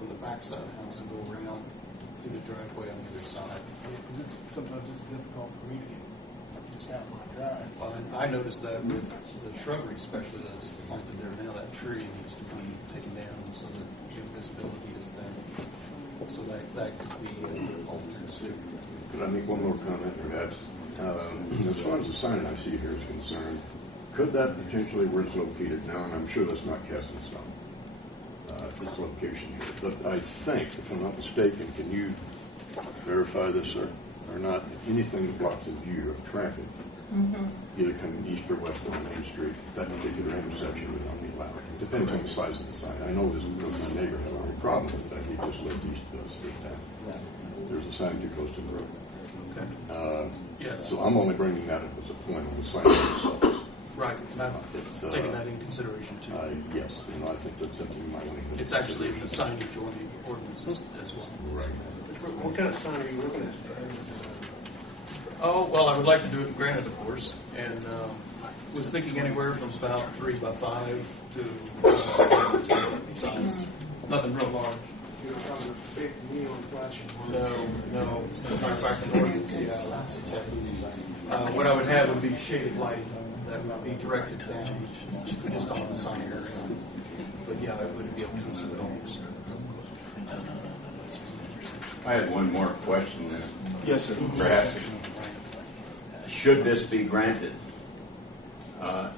from the back side of the house and go around through the driveway on the other side. Because sometimes it's difficult for me to get just out my drive. Well, I noticed that with the shrubbery, especially that's planted there now, that tree needs to be taken down so that your visibility is there. So that could be altered too. Could I make one more comment, perhaps? As far as the sign I see here is concerned, could that potentially, where it's located now, and I'm sure that's not cast in stone, this location here, but I think, if I'm not mistaken, can you verify this or not, anything that blocks the view of traffic, either coming east or west on Main Street, that particular intersection would not be allowed. It depends on the size of the sign. I know this because my neighbor had a problem with that. He just lives east of the street down. There's a sign too close to the road. Okay. Yes. So I'm only bringing that up as a point on the sign itself. Right. I'm taking that in consideration too. Yes. I think that's something you might want to consider. It's actually in the signage ordinances as well. Right. What kind of sign are you looking at? Oh, well, I would like to do it in granite, of course, and was thinking anywhere from about 3 by 5 to 17 size. Nothing real large. You're talking a big neon flashing one. No. Matter of fact, in ordinance, what I would have would be shaded lighting that would be directed down just on the sign area. But yeah, it would be obtrusive homes. I had one more question then. Yes, sir. Perhaps, should this be granted?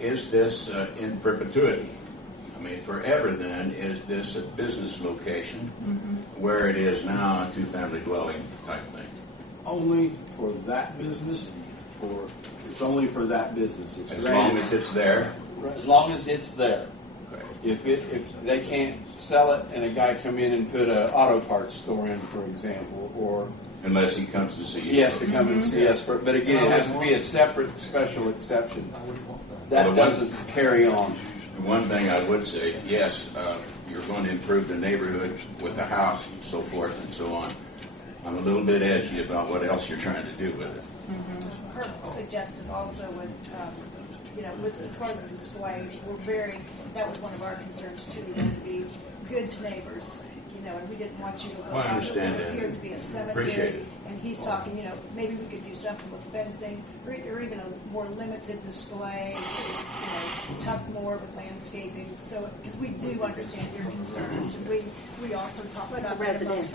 Is this in perpetuity? I mean, forever then, is this a business location where it is now a two-family dwelling type thing? Only for that business. It's only for that business. It's as long as it's there. As long as it's there. Okay. If they can't sell it and a guy come in and put an auto parts store in, for example, or Unless he comes to see you. he has to come and see us, but again, it has to be a separate special exception. I wouldn't want that. That Well, doesn't carry on. The one thing I would say, yes, you're going to improve the neighborhood with the house and so forth and so on. I'm a little bit edgy about what else you're trying to do with it. Her suggested also with, with as far as the display, that was one of our concerns too. We wanted to be good to neighbors, and we didn't want you to go Well, I out understand what that. appeared to be a Appreciate cemetery. it. And he's talking, maybe we could do something with fencing or even a more limited display, tucked more with landscaping. So, because we do understand your concerns, and we also talk about that amongst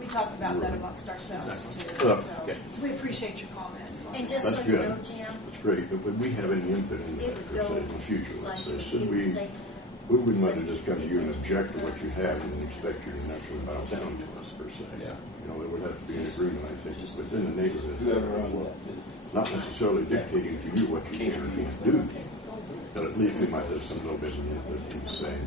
we talk about that amongst ourselves too. Well, So, okay. so we appreciate your comments. And just That's so you good. know, Jim, That's great. But would we have any input in it that, would per se, go in the future? like So if should you we? stay. We wouldn't want to just come to you and object to what you have and then expect you to naturally bow down to us, per se. Yeah. There would have to be an agreement, I think, within the neighborhood. Whoever owns that business. Not necessarily dictating to you what you can or can't do, but at least we might have some little bit of input in saying,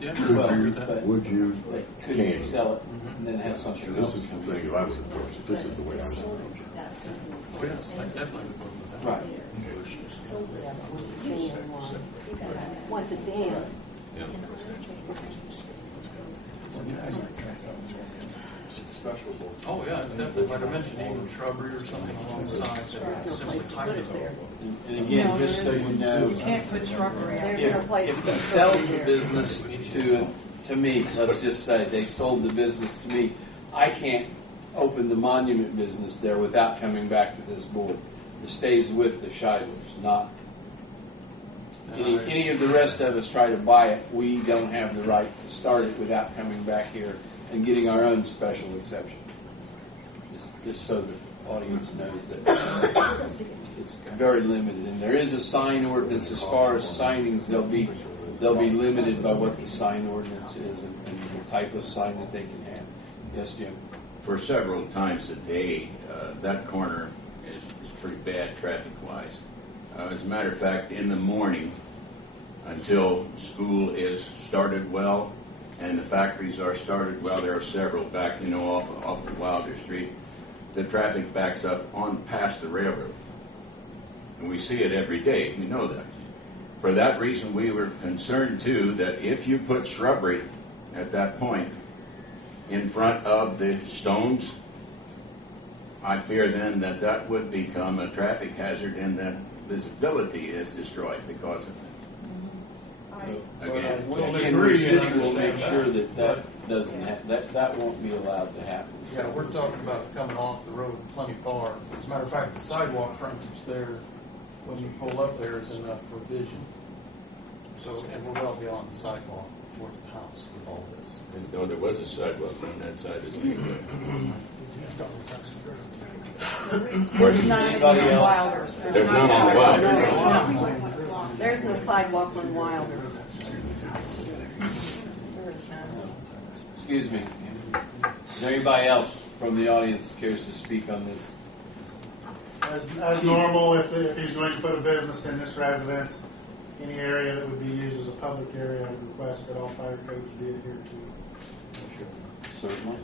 Yeah, I agree with that. But would you, they can couldn't you? sell it and then have something This else. is the thing, if I was approached, this is the way I was approached. Oh, yes, I definitely would work with that. Right. Once it's in, Yeah. Oh, yeah, it's definitely, like I mentioned, even shrubbery or something alongside that would simply heighten it. And again, just so you know, You can't put shrubbery out. There's no place if to he put sells the business to me, let's just say they sold the business to me, I can't open the monument business there without coming back to this board. It stays with the Shidlers, not any of the rest of us try to buy it. We don't have the right to start it without coming back here and getting our own special exception. Just so the audience knows that it's very limited. And there is a sign ordinance as far as signings. They'll be limited by what the sign ordinance is and the type of sign that they can have. Yes, Jim. For several times a day, that corner is pretty bad traffic-wise. As a matter of fact, in the morning, until school is started well and the factories are started well, there are several back, off the Wilder Street. The traffic backs up on past the railroad. And we see it every day. We know that. For that reason, we were concerned, too, that if you put shrubbery at that point in front of the stones, I fear then that would become a traffic hazard and that visibility is destroyed because of it. Again, Totally And agree, and residual understand make sure that that doesn't that won't be allowed to happen. Yeah, we're talking about coming off the road plenty far. As a matter of fact, the sidewalk frontage there, when you pull up there, is enough for vision. So, and we're well beyond the sidewalk towards the house with all this. And no, there was a sidewalk on that side as well. There's none Anybody on else? Wilder. There's none on Wilder, No. There's no sidewalk on Wilder. There is none. Excuse me. Is there anybody else from the audience cares to speak on this? As normal, if he's going to put a business in this residence, any area that would be used as a public area, I would request that all fire codes be adhered to. Certainly.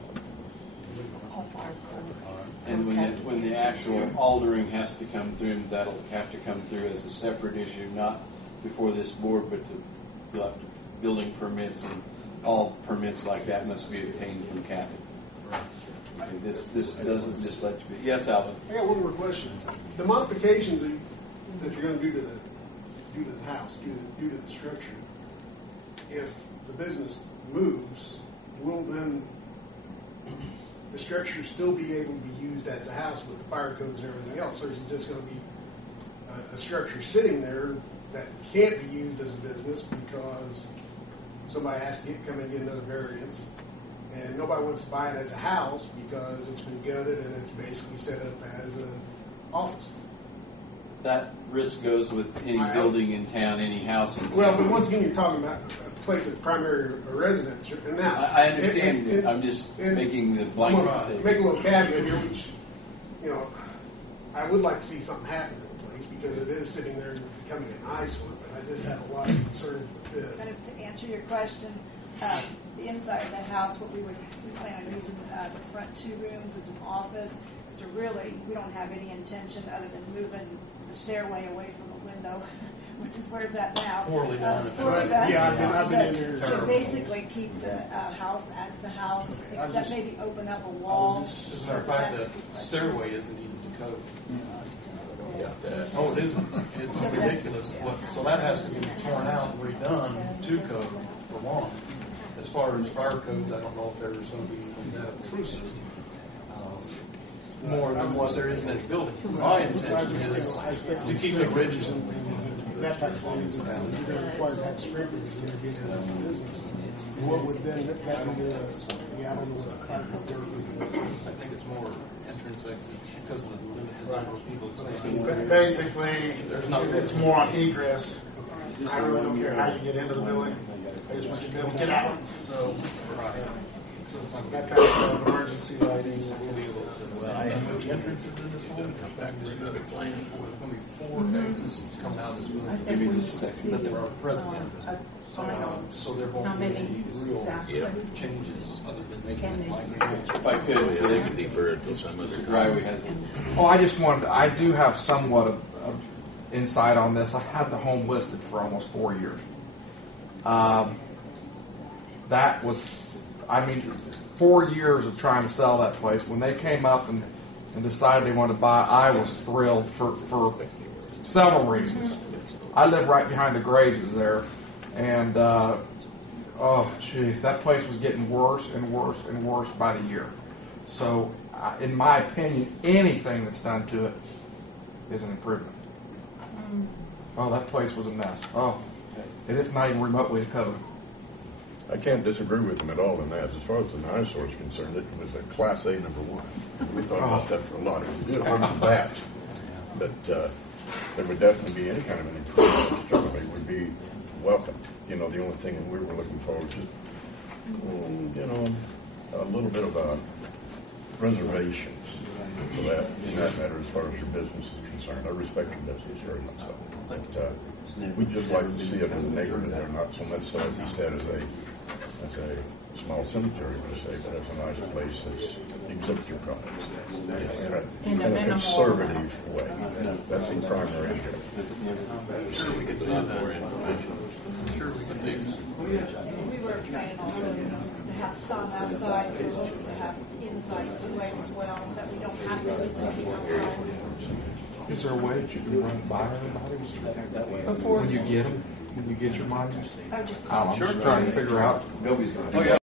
And when the actual aldering has to come through, that'll have to come through as a separate issue, not before this board, but you'll have to building permits, and all permits like that must be obtained from Kathy. And this doesn't just let you be. Yes, Alvin. I got one more question. The modifications that you're going to do to the house, due to the structure, if the business moves, will then the structure still be able to be used as a house with the fire codes and everything else, or is it just going to be a structure sitting there that can't be used as a business because somebody has to come and get another variance, and nobody wants to buy it as a house because it's been gutted and it's basically set up as an office? That risk goes with any building in town, any house in town. Well, but once again, you're talking about a place that's primary residence. And now, I understand. and I'm just making the I'm blanket gonna statement. make a little caveat here, which, I would like to see something happen in the place because it is sitting there and becoming an eyesore, but I just have a lot of concerns with this. Kind of to answer your question, the inside of the house, we plan on using the front 2 rooms as an office. So really, we don't have any intention other than moving the stairway away from the window, which is where it's at now. Poorly done. Poorly done. Yeah, I've been in there. To basically keep the house as the house, except maybe open up a wall. As a matter of fact, the stairway isn't even to code. Yeah, that. Oh, it isn't. It's ridiculous. So that has to be torn out and redone to code for one. As far as fire codes, I don't know if there's going to be anything that obtrusive. More than what there is in that building. My intention is to keep it original. That type of thing is you're going to require to have sprinklers in your business. What would then that be I don't know what the fire code I think it's more entrance exits because of the limited number of people. Basically, There's not- it's more on egress. I really don't care how you get into the building. I just want you to be able to get out. So, that kind of emergency lighting. We'll be able to. The entrances in this home come back to another plan. There's going to be 4 exits coming out of this building. Give me just a second. But there are present. So there won't be any real changes other than making it like If I could, They could defer it till some other Mr. time. Drivey has it. Oh, I do have somewhat of insight on this. I had the home listed for almost 4 years. That was, 4 years of trying to sell that place. When they came up and decided they wanted to buy, I was thrilled for several reasons. I live right behind the Graves there, and that place was getting worse and worse and worse by the year. So, in my opinion, anything that's done to it is an improvement. Oh, that place was a mess. Oh, and it's not even remotely code. I can't disagree with him at all in that. As far as the eyesore is concerned, it was a Class A #1. We thought about that for a lot. It was good harm and bad. But there would definitely be any kind of an improvement externally would be welcome. The only thing that we were looking forward to, a little bit of reservations for that, in that matter, as far as your business is concerned. I respect your business very much so. But we'd just like to see it in the neighborhood there, not so much so, as he said, as a small cemetery per se, but as a nice place that's exhibits your products in a conservative way. That's the primary issue. I'm sure we could do more information. I'm sure we could do. We were planning also to have some outside, but we're looking to have inside displays as well, that we don't have to put something outside. Is there a way that you can run by everybody That way. when you get them? when you get your money? Oh, just. I'm just trying to figure out. Nobody's going to.